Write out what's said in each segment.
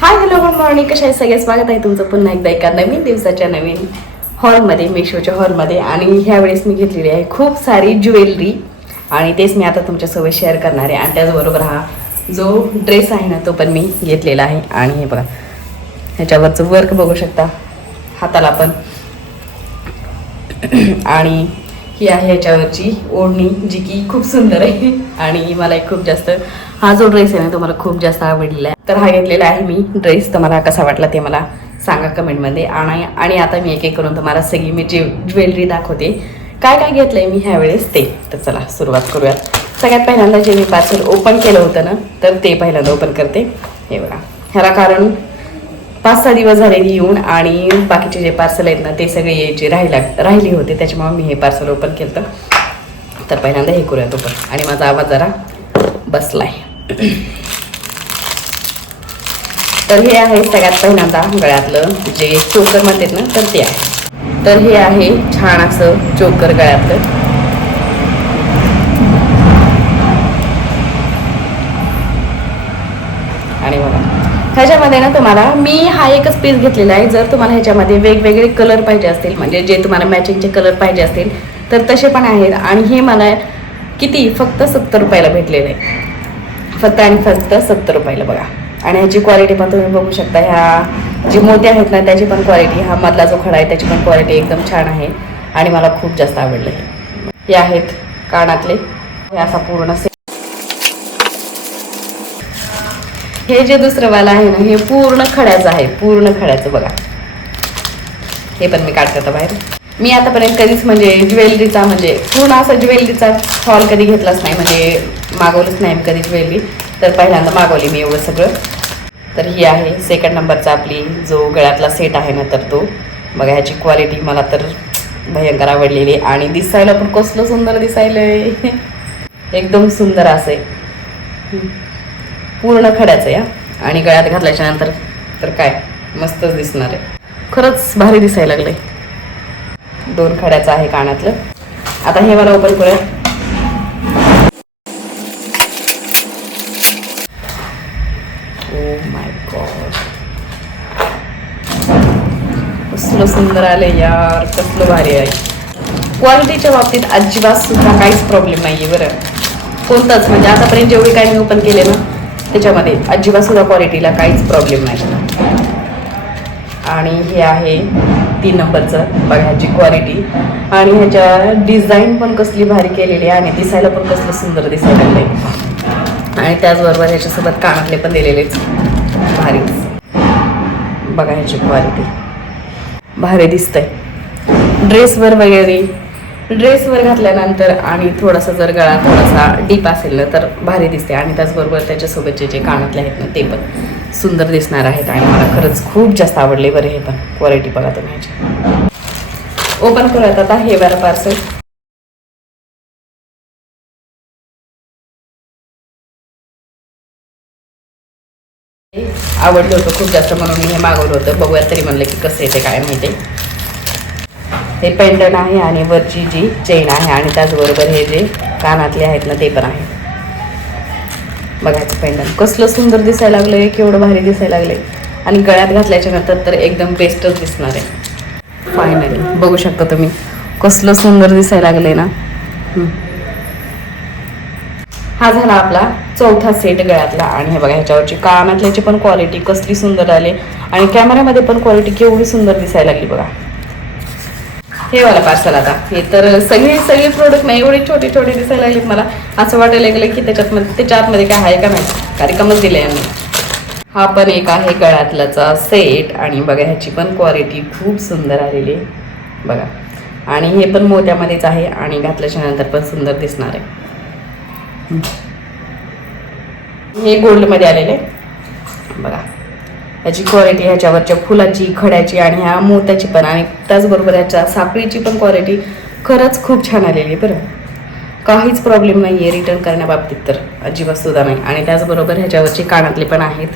Hi hello good morning. कशा आहे सगळे? स्वागत आहे तुमचं पुन्हा एकदा एका नवीन दिवसाच्या नवीन हॉलमध्ये, मेशोच्या हॉलमध्ये. आणि ह्यावेळेस मी घेतलेली आहे खूप सारी ज्वेलरी आणि तेच मी आता तुमच्यासोबत शेअर करणार आहे. आणि त्याचबरोबर हा जो ड्रेस आहे ना तो पण मी घेतलेला आहे. आणि हे बघा ह्याच्यावरचं वर्क बघू शकता, हाताला पण. आणि ही आहे ह्याच्यावरची ओढणी जी की खूप सुंदर आहे. आणि मला खूप जास्त हा जो ड्रेस आहे ना तो मला खूप जास्त आवडलेला आहे. तर हा घेतलेला आहे मी ड्रेस. तर मला कसा वाटला ते मला सांगा कमेंटमध्ये. आणि आता मी एक एक करून तुम्हाला सगळी मी ज्वेलरी दाखवते, काय काय घेतलंय मी ह्यावेळेस ते. तर चला सुरुवात करूयात. सगळ्यात पहिल्यांदा जे मी पार्सल ओपन केलं होतं ना तर ते पहिल्यांदा ओपन करते. हे बघा, ह्याला कारण 5-6 दिवस झाले येऊन आणि बाकीचे जे पार्सल आहेत ना ते सगळे यायचे राहिली होते, त्याच्यामुळे मी हे पार्सल ओपन केलं. तर पहिल्यांदा हे करूयात ओपन. आणि माझा आवाज जरा बसलाय. तर हे आहे सगळ्यात पहिल्यांदा गळ्यातलं जे चोकर म्हणतात ना तर ते आहे. तर हे आहे छान असं चोकर गळ्यातलं. आणि बघा ह्याच्यामध्ये ना तुम्हाला मी हा एकच पीस घेतलेला आहे. जर तुम्हाला ह्याच्यामध्ये वेगवेगळे कलर पाहिजे असतील, म्हणजे जे तुम्हाला मॅचिंगचे कलर पाहिजे असतील तर तसे पण आहेत. आणि हे मला किती फक्त 70 रुपयाला भेटलेलं आहे, फक्त आणि फक्त 70 रुपयाला. बघा. आणि ह्याची क्वालिटी पण तुम्ही बघू शकता. ह्या जे मोठे आहेत ना त्याची पण क्वालिटी, हा मधला जो खडा आहे त्याची पण क्वालिटी एकदम छान आहे. आणि मला खूप जास्त आवडलं हे आहेत कानातले. हे असा पूर्ण हे जे दुसरं वाला आहे ना हे पूर्ण खड्याचं आहे, पूर्ण खड्याचं. बघा हे पण मी काढते आता बाहेर. मी आतापर्यंत कधीच म्हणजे ज्वेलरीचा म्हणजे पूर्ण असा ज्वेलरीचा हॉल कधी घेतलाच नाही, म्हणजे मागवलंच नाही कधी ज्वेलरी. तर पहिल्यांदा मागवली मी एवढं सगळं. तर ही आहे सेकंड नंबरचा आपली जो गळ्यातला सेट आहे ना तर तो. बघा ह्याची क्वालिटी मला तर भयंकर आवडलेली आहे. आणि दिसायला पण कसलं सुंदर दिसायलंय, एकदम सुंदर असे पूर्ण खड्याचं आहे. आणि गळ्यात घातल्याच्या नंतर तर काय मस्तच दिसणार आहे, खरंच भारी दिसायला लागलंय. 2 खड्याचं आहे कानातलं. आता हे मला ओपन करूया. ओ माय गॉड, कसलं सुंदर आले यार, कसलं भारी आहे. क्वालिटीच्या बाबतीत अजिबात सुद्धा काहीच प्रॉब्लेम नाही आहे बरं, कोणताच. म्हणजे आतापर्यंत जेवढे काही मी ओपन केले ना त्याच्यामध्ये अजिबात सुद्धा क्वालिटीला काहीच प्रॉब्लेम नाही. आणि हे आहे 3 नंबरचं. बघा ह्याची क्वालिटी आणि ह्याच्या डिझाईन पण कसली भारी केलेली आहे आणि दिसायला पण कसलं सुंदर दिसायला लागले. आणि त्याचबरोबर ह्याच्यासोबत कानातले पण दिलेलेच भारी. बघा ह्याची क्वालिटी भारी दिसतंय. ड्रेसवर घातल्यानंतर आणि थोडासा जर गळा थोडासा डीप असेल ना तर भारी दिसते. आणि त्याचबरोबर त्याच्यासोबतचे जे कानातले आहेत ना ते पण सुंदर दिसणार आहेत. आणि मला खरंच खूप जास्त आवडले बरं हे पण. क्वालिटी बघा तुम्ही ह्याची. ओपन करूयात आता हे बरं पार्सल. आवडलं होतं खूप जास्त म्हणून मी हे मागवलं होतं. बघूयात तरी म्हणलं की कसं येते काय माहिती. हे पेंडंट आहे आणि वरची जी चेन आहे आणि त्याचबरोबर हे जे कानातले आहेत ना ते पण आहे. बघायचं पेंडंट कसलं सुंदर दिसायला लागलंय, केवढं भारी दिसायला लागलंय. आणि गळ्यात घातल्याच्या नंतर तर एकदम बेस्टच दिसणार आहे. फायनली बघू शकता तुम्ही कसलं सुंदर दिसायला लागलंय ना. हा झाला आपला 4था सेट गळ्यातला. आणि हे बघा ह्याच्यावरची कानातल्याची पण क्वालिटी कसली सुंदर आली आणि कॅमेऱ्यामध्ये पण क्वालिटी केवढी सुंदर दिसायला लागली. बघा हे वाला पार्सल. आता हे तर सगळी प्रोडक्ट नाही एवढे छोटे छोटे दिसायला लागलेत. मला असं वाटायला लागलं की त्याच्या आतमध्ये काय आहे का नाही, कार्यक्रमच दिले यांनी. हा पण एक आहे गळ्यातलाचा सेट. आणि बघा ह्याची पण क्वालिटी खूप सुंदर आलेली आहे बघा. आणि हे पण मोत्यामध्येच आहे आणि घातल्याच्या नंतर पण सुंदर दिसणार आहे. हे गोल्डमध्ये आलेले बघा. ह्याची क्वालिटी ह्याच्यावरच्या फुलाची, खड्याची आणि ह्या मोत्याची पण आणि त्याचबरोबर ह्याच्या साखळीची पण क्वालिटी खरंच खूप छान आलेली आहे बरं. काहीच प्रॉब्लेम नाही आहे रिटर्न करण्याबाबतीत तर अजिबात सुद्धा नाही. आणि त्याचबरोबर ह्याच्यावरचे कानातले पण आहेत.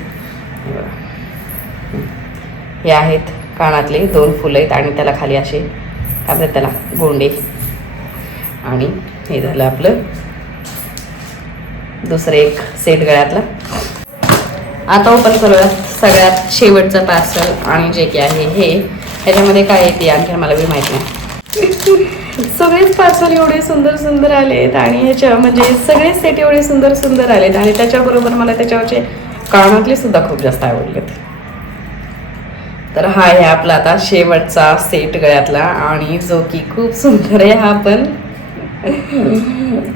हे आहेत कानातले 2 फुलं आहेत आणि त्याला खाली असे काय म्हणतात त्याला गोंडे. आणि हे झालं आपलं दुसरं एक सेट गळ्यातला. आता ओपन करूयात सगळ्यात शेवटचं पार्सल आणि जे की आहे हे ह्याच्यामध्ये काय आहे ते आणखी मला बी माहित नाही. सगळेच पार्सल एवढे सुंदर सुंदर आलेत आणि ह्याच्या म्हणजे सगळेच सेट एवढे सुंदर सुंदर आलेत आणि त्याच्याबरोबर मला त्याच्यावरचे कानातले सुद्धा खूप जास्त आवडलेत. तर हा आहे आपला आता शेवटचा सेट गळ्यातला आणि जो की खूप सुंदर आहे. हा पण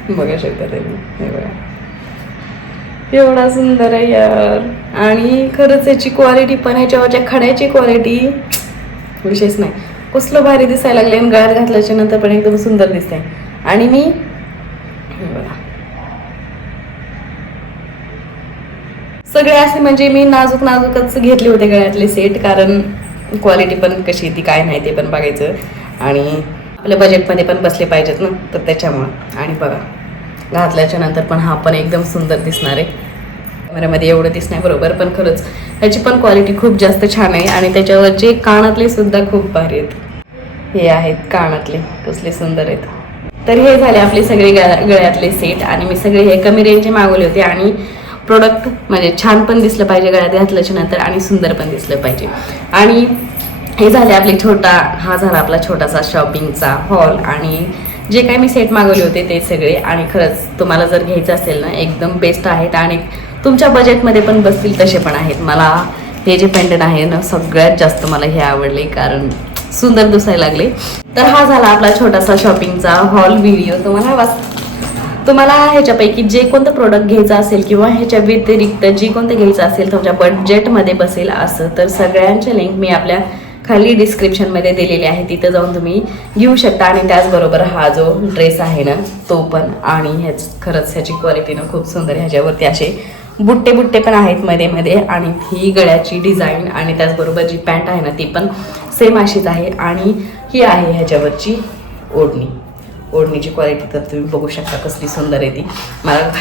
बघा शकता तुम्ही, हे बघा एवढा सुंदर आहे यार. आणि खरंच याची क्वालिटी पण ह्याच्यावरच्या खड्याची क्वालिटी विशेष नाही, कसलं भारी दिसायला लागले आणि गळ्यात घातल्याच्या नंतर पण एकदम सुंदर दिसते. आणि मी बघा सगळे असे म्हणजे मी नाजूक नाजूकच घेतले होते गळ्यातले सेट, कारण क्वालिटी पण कशी ती काय नाही ते पण बघायचं आणि आपल्या बजेटमध्ये पण बसले पाहिजेत ना, तर त्याच्यामुळं. आणि बघा घातल्याच्या नंतर पण हा पण एकदम सुंदर दिसणार आहे. कॅमेऱ्यामध्ये एवढं दिसणार बरोबर, पण खरंच ह्याची पण क्वालिटी खूप जास्त छान आहे. आणि त्याच्यावरचे कानातले सुद्धा खूप भारी आहेत. हे आहेत कानातले, कसले सुंदर आहेत. तर हे झाले आपले सगळे गळ्यातले सेट आणि मी सगळे हे कमी रेंजचे मागवले होते. आणि प्रोडक्ट म्हणजे छान पण दिसलं पाहिजे गळ्यात घातल्याच्या नंतर आणि सुंदर पण दिसलं पाहिजे. आणि हे झाले आपले हा झाला आपला छोटासा शॉपिंगचा हॉल आणि जे काही मी सेट मागवले होते ते सगळे. आणि खरंच तुम्हाला जर घ्यायचं असेल ना एकदम बेस्ट आहेत आणि तुमच्या बजेटमध्ये पण बसतील तसे पण आहेत. मला हे जे पेंडंट आहे ना सगळ्यात जास्त मला हे आवडले, कारण सुंदर दिसायला लागले. तर हा झाला आपला छोटासा शॉपिंगचा हॉल व्हिडिओ. तुम्हाला ह्याच्यापैकी जे कोणतं प्रोडक्ट घ्यायचं असेल किंवा ह्याच्या व्यतिरिक्त जे कोणतं घ्यायचं असेल तुमच्या बजेटमध्ये बसेल असं, तर सगळ्यांचे लिंक मी आपल्या खाली डिस्क्रिप्शनमध्ये दिलेले आहे, तिथं जाऊन तुम्ही घेऊ शकता. आणि त्याचबरोबर हा जो ड्रेस आहे ना तो पण. आणि खरंच ह्याची क्वालिटी ना खूप सुंदर आहे. ह्याच्यावरती असे बुट्टे पण आहेत मध्ये मध्ये आणि ही गळ्याची डिझाईन आणि त्याचबरोबर जी पॅन्ट आहे ना ती पण सेम अशीच आहे. आणि ही आहे ह्याच्यावरची ओढणीची क्वालिटी तर तुम्ही बघू शकता कसली सुंदर आहे ती. मला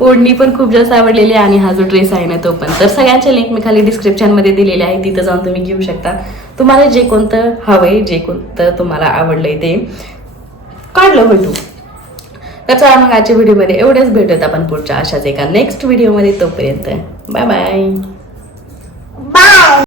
ओढणी पण खूप जास्त आवडलेली आहे. आणि हा जो ड्रेस आहे ना तो पण. तर सगळ्यांचे लिंक मी खाली डिस्क्रिप्शनमध्ये दिलेले आहे, तिथं जाऊन तुम्ही घेऊ शकता. तुम्हाला जे कोणतं हवंय, जे कोणतं तुम्हाला आवडलंय ते काढलं होतो. तर चला मग आजच्या व्हिडिओमध्ये एवढेच, भेटूयात आपण पुढच्या अशाच एका नेक्स्ट व्हिडिओमध्ये. तोपर्यंत बाय बाय.